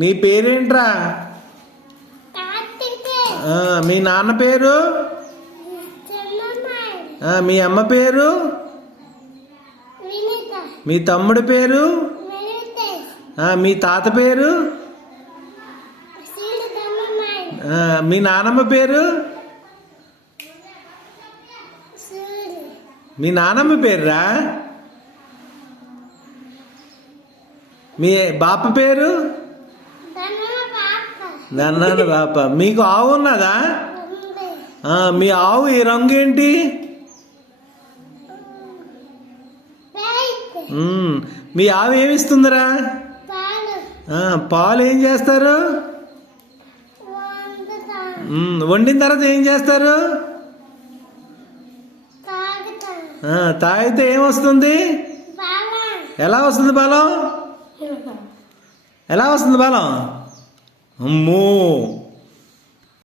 నీ పేరేంట్రా? మీ నాన్న పేరు? మీ అమ్మ పేరు? మీ తమ్ముడి పేరు? మీ తాత పేరు? మీ నానమ్మ పేరు? మీ నానమ్మ పేరురా? మీ బాప పేరు? నన్నాన్న బాప. మీకు ఆవు ఉన్నదా? మీ ఆవు ఈ రంగు ఏంటి? మీ ఆవు ఏమిస్తుందిరా? పాలు ఏం చేస్తారు? వండిన తర్వాత ఏం చేస్తారు? తాగితే ఏమొస్తుంది? ఎలా వస్తుంది బలం? ఎలా వస్తుంది బలం? అమ్మో.